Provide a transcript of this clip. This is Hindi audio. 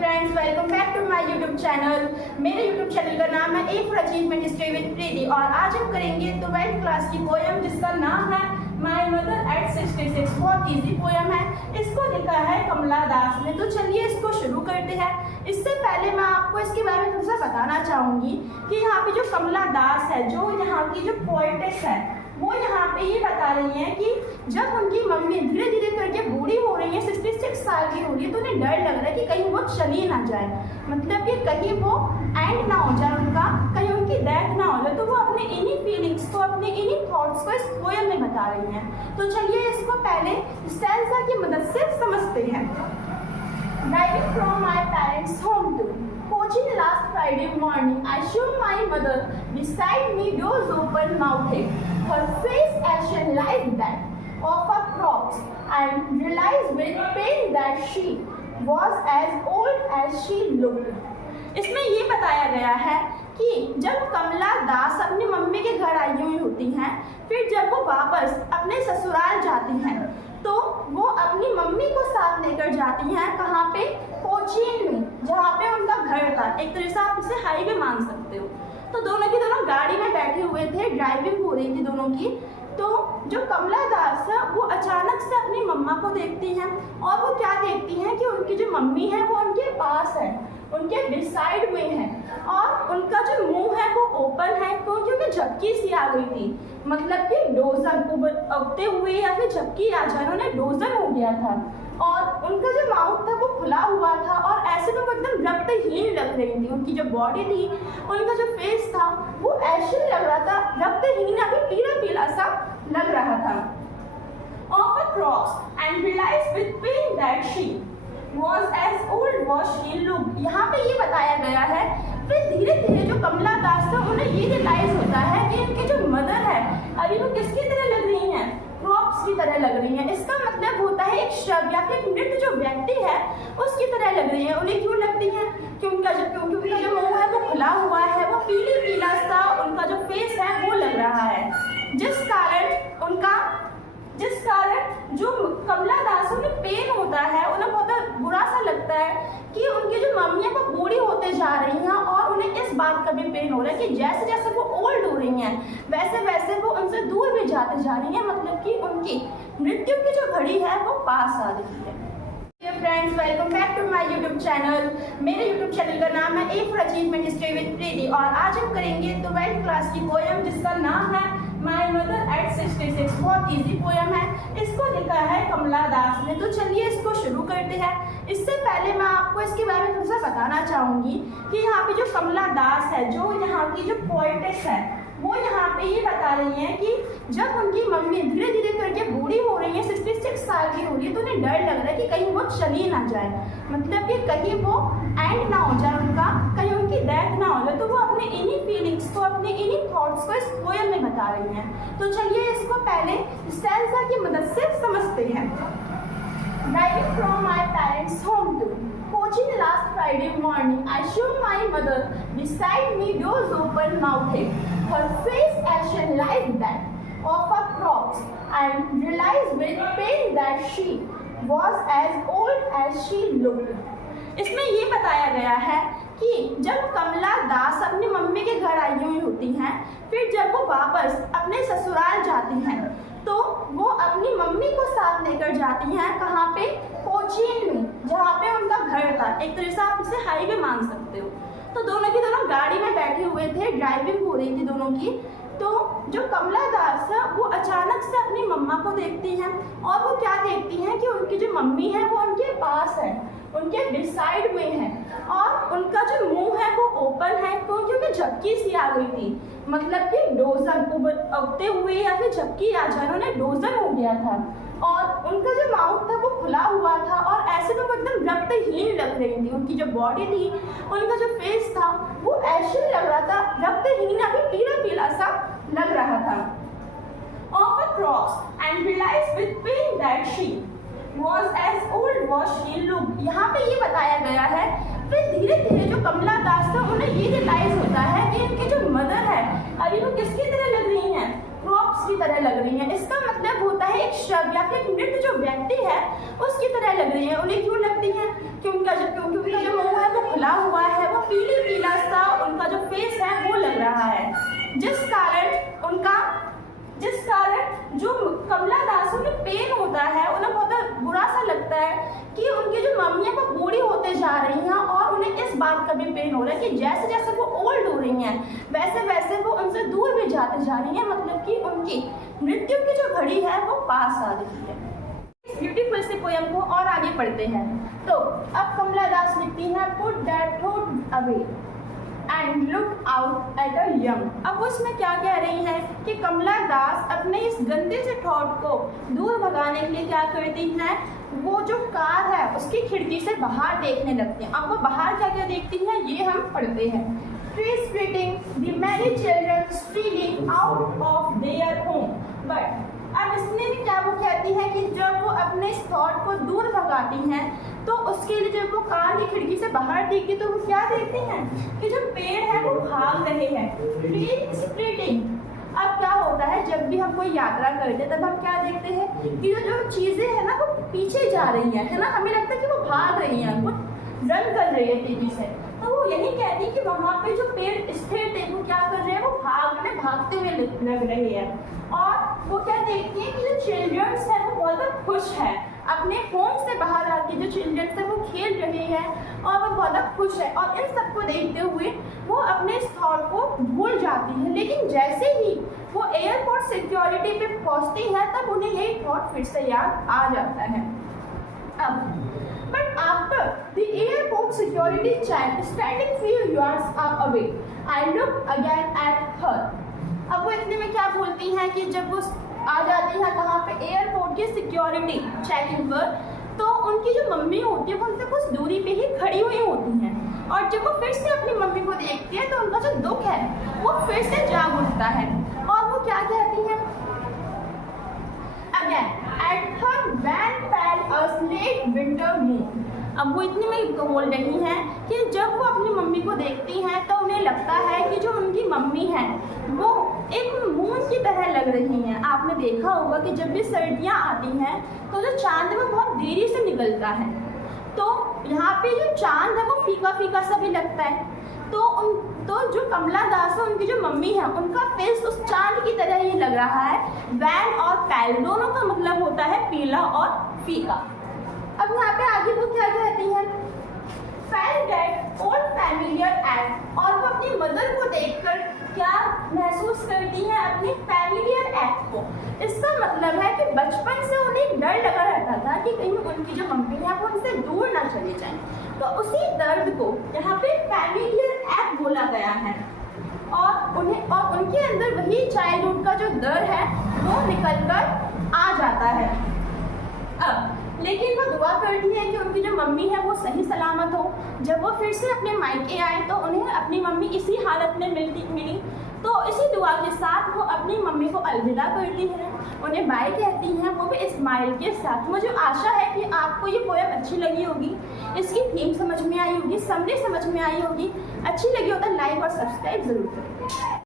Friends, welcome back to my YouTube channel. मेरे यूट्यूब चैनल का नाम है A for achievement stay with Preeti और आज हम करेंगे 12th क्लास की पोयम जिसका नाम है माय मदर एट 66। बहुत इजी पोयम है। इसको लिखा है कमला दास ने। तो चलिए इसको शुरू करते हैं। इससे पहले मैं आपको इसके बारे में थोड़ा सा बताना चाहूँगी कि यहाँ पे जो कमला दास है, जो यहाँ की जो पोएटिस है, वो यहाँ पे ये बता रही हैं कि जब उनकी मम्मी धीरे धीरे करके बूढ़ी हो रही है, 66 साल की हो रही है, तो उन्हें डर लग रहा है कि कहीं वो चली ना जाए, मतलब कि कहीं वो एंड ना हो जाए उनका, कहीं उनकी डेथ ना हो जाए। तो वो अपने इन्हीं फीलिंग्स को, अपने इन्हीं थॉट्स को इस पोएम में बता रही हैं। तो चलिए इसको पहले स्टैंजा की मदद से समझते हैं। Driving from my parents' home to Cochin last Friday morning, I saw my mother beside me, doors open, mouthed, her face ashen like that of a corpse, and realized with pain that she was as old as she looked. इसमें ये बताया गया है कि जब कमला दास अपनी मम्मी के घर आई हुई होती हैं, फिर जब वो वापस अपने ससुराल जाती हैं, तो वो अपनी मम्मी को साथ लेकर जाती हैं। कहाँ पे? कोचीन में, जहाँ पे उनका घर था। एक तरह से आप इसे हाईवे मान सकते हो। तो दोनों की दोनों गाड़ी में बैठे हुए थे, ड्राइविंग हो रही थी दोनों की। तो जो कमला दास है वो अचानक से अपनी मम्मा को देखती हैं और वो क्या देखती हैं कि उनकी जो मम्मी है वो उनके पास है, उनके बिसाइड में है, और उनका जो मुंह है वो ओपन है क्योंकि उन्हें झपकी सी आ गई थी, मतलब कि डोजन उगते हुए या फिर झपकी आ जाए, उन्हें डोजन हो गया था। और उनका जो माउथ था वो खुला हुआ था और ऐसे में वो एकदम रक्तहीन लग रही थी। उनकी जो बॉडी थी, उनका जो फेस था वो ऐसे लग रहा था, रक्तहीन अभी पीला पीला सा लग रहा था। Of a cross and realized with pain that she was as old as she looked. यहाँ पे ये बताया गया है, फिर धीरे धीरे जो कमला दास था उन्हें ये रियलाइज होता है कि उनकी जो मदर है अभी वो किसकी तरह लग रही हैं? क्रॉप्स की तरह लग रही हैं। इसका मतलब होता है एक शव या फिर एक मृत जो व्यक्ति है उसकी तरह लग रही है। उन्हें क्यों लगती है? क्योंकि उनका जो मुंह है वो खुला हुआ है, वो पीली पीला सा उनका जो फेस है वो लग रहा है, जिस कारण जो कमला दास उन्हें पेन होता है, उन्हें बहुत बुरा सा लगता है कि उनकी जो मम्मी है वो बूढ़ी होते जा रही हैं और उन्हें इस बात का भी पेन हो रहा है कि जैसे जैसे वो ओल्ड हो रही हैं वैसे वैसे वो उनसे दूर भी जाते जा रही हैं, मतलब कि उनकी मृत्यु की जो घड़ी है वो पास आ रही है। Friends, welcome back to my YouTube channel. मेरे यूट्यूब चैनल का नाम है A for achievement stay with Preeti और आज हम करेंगे 12th क्लास की पोयम जिसका नाम है माय मदर एट 66। बहुत इजी पोयम है। इसको लिखा है कमला दास ने। तो चलिए इसको शुरू करते हैं। इससे पहले मैं आपको इसके बारे में थोड़ा सा बताना चाहूँगी कि यहाँ पे जो कमला दास है, जो यहाँ की जो पोएटिस है, वो यहाँ पे ये बता रही हैं कि जब उनकी मम्मी धीरे धीरे करके बूढ़ी हो रही है, 66 साल की हो रही है, तो उन्हें डर लग रहा है कि कहीं वो चली ना जाए, मतलब कि कहीं वो एंड ना हो जाए उनका, कहीं उनकी डेथ ना हो जाए। तो वो अपने इन्हीं फीलिंग्स को, अपने इन्हीं थॉट्स को इस पोएम में बता रही हैं। तो चलिए इसको पहले स्टैंजा की मदद से समझते हैं। Driving from my parents' home to Cochin last Friday morning, I saw my mother beside me, doors open, mouthed, her face ashen like that of a corpse, and realized with pain that she was as old as she looked. इसमें ये बताया गया है कि जब कमला दास अपनी मम्मी के घर आई हुई होती हैं, फिर जब वो वापस अपने ससुराल जाती हैं, तो वो अपनी मम्मी को साथ लेकर जाती हैं। कहाँ पे? कोचीन में, जहाँ पे उनका घर था। एक तरह से आप इसे हाईवे मान सकते हो। तो दोनों की दोनों गाड़ी में बैठे हुए थे, ड्राइविंग हो रही थी दोनों की। तो जो कमला दास है वो अचानक से अपनी मम्मा को देखती हैं और वो क्या देखती हैं कि उनकी जो मम्मी है वो उनके पास है, उनके बिसाइड में है, और उनका जो मुंह है वो ओपन है क्योंकि उन्हें झपकी सी आ गई थी, मतलब कि डोजन उगते हुए या फिर झपकी आ जाए, उन्हें डोजन हो गया था। और उनका जो माउथ था वो खुला हुआ था और ऐसे में वो एकदम रक्तहीन लग रही थी। उनकी जो बॉडी थी, उनका जो फेस था वो ऐसे लग रहा था, रक्तहीन अभी पीला पीला सा लग रहा था। Of a cross and realized with pain that she was as old as she looked. यहाँ पे ये बताया गया है, फिर धीरे धीरे जो कमला दास था उन्हें ये रियलाइज होता है कि उनकी जो मदर है अभी वो किसकी तरह लग रही हैं? क्रॉप्स की तरह लग रही हैं। इसका मतलब होता है एक शव या फिर एक मृत जो व्यक्ति है उसकी तरह लग रही है। उन्हें क्यों लगती है? क्योंकि उनका जो मुंह जो कमला दास उन्हें पेन होता है, उन्हें बहुत बुरा सा लगता है कि उनकी जो मम्मियाँ वो बूढ़ी होते जा रही हैं और उन्हें इस बात का भी पेन हो रहा है कि जैसे जैसे वो ओल्ड हो रही हैं वैसे वैसे वो उनसे दूर भी जाते जा रही हैं, मतलब कि उनकी मृत्यु की जो घड़ी है वो पास आ रही है। इस ब्यूटीफुल से पोयम को और आगे पढ़ते हैं। तो अब कमला दास लिखती हैं, put that thought away and look out at a young. अब उसमें क्या कह रही है कि कमला दास अपने इस गंदे से थॉट को दूर भगाने के लिए क्या करती हैं, वो जो कार है उसकी खिड़की से बाहर देखने लगती हैं। अब वो बाहर क्या क्या देखती हैं ये हम पढ़ते हैं। Tree splitting the merry children strolling out of their home. But अब इसमें भी क्या वो कहती है कि जब वो अपने इस थॉट को दूर भगाती हैं तो उसके लिए जब वो कार की खिड़की से बाहर देखती तो वो क्या देखती हैं कि जो पेड़ है वो भाग रहे हैं। Tree splitting. अब क्या होता है जब भी हम कोई यात्रा करते हैं तब हम क्या देखते हैं कि जो चीजें हैं ना वो पीछे जा रही हैं, है ना, हमें लगता है कि वो भाग रही हैं, वो रन कर रही है तेजी से। तो वो यही कहती है कि वहाँ पे जो पेड़ स्थिर थे वो क्या कर रहे हैं, वो भागते हुए लग रहे हैं। और वो क्या देखती है कि जो चिल्ड्रंस है वो बहुत खुश है, अपने होम से बाहर आके जो चिल्ड्रंस है वो खेल रहे हैं और वो बहुत खुश है। और इन सबको देखते हुए वो अपने इस थॉट को भूल जाती है। लेकिन जैसे ही वो एयरपोर्ट सिक्योरिटी पे पहुंचती है तब उन्हें यही थॉट फिर से याद आ जाता है। अब but after the airport security check standing few yards away, I looked again at her. अब वो इतने में क्या बोलती हैं कि जब वो आ जाती है कहाँ पे, एयरपोर्ट की सिक्योरिटी चेकिंग पर, तो उनकी जो मम्मी होती है वो उनसे कुछ दूरी पे ही खड़ी हुई होती हैं। और जब वो फिर से अपनी मम्मी को देखती है तो उनका जो दुख है वो फिर से जाग उठता है। और वो क्या कहती हैं, Again, at her van fell a late winter moon. अब वो इतनी में बोल रही हैं कि जब वो अपनी मम्मी को देखती हैं तो उन्हें लगता है कि जो उनकी मम्मी है वो एक मून की तरह लग रही हैं। आपने देखा होगा कि जब भी सर्दियाँ आती हैं तो जो चांद है वो बहुत देरी से निकलता है, तो यहाँ पे जो चांद है वो फीका फीका सा भी लगता है। तो जो कमला दास है उनकी जो मम्मी है उनका फेस उस चांद की तरह ही लग रहा है। वैन और पैल दोनों का मतलब होता है पीला और फीका। अब यहाँ पे आगे वो क्या कहती हैं, felt that old familiar act, और वो अपनी मदर को देखकर क्या महसूस करती हैं, अपनी फैमिलियर एक्ट को। इसका मतलब है कि बचपन से उन्हें डर लगा रहता था कि कहीं उनकी जो मम्मी है वो उनसे दूर ना चले जाएं, तो उसी दर्द को यहाँ पे फैमिलियर एक्ट बोला गया है। और उनके अंदर वही चाइल्डहुड का जो डर है वो निकल कर आ जाता है। अब लेकिन वो दुआ करती है कि उनकी जो मम्मी है वो सही सलामत हो। जब वो फिर से अपने मायके आए तो उन्हें अपनी मम्मी इसी हालत में मिली, तो इसी दुआ के साथ वो अपनी मम्मी को अलविदा करती हैं, उन्हें बाय कहती हैं, वो भी स्माइल के साथ। मुझे आशा है कि आपको ये पोएम अच्छी लगी होगी, इसकी थीम समझ में आई होगी, समरी समझ में आई होगी। अच्छी लगी हो तो लाइक और सब्सक्राइब जरूर करें।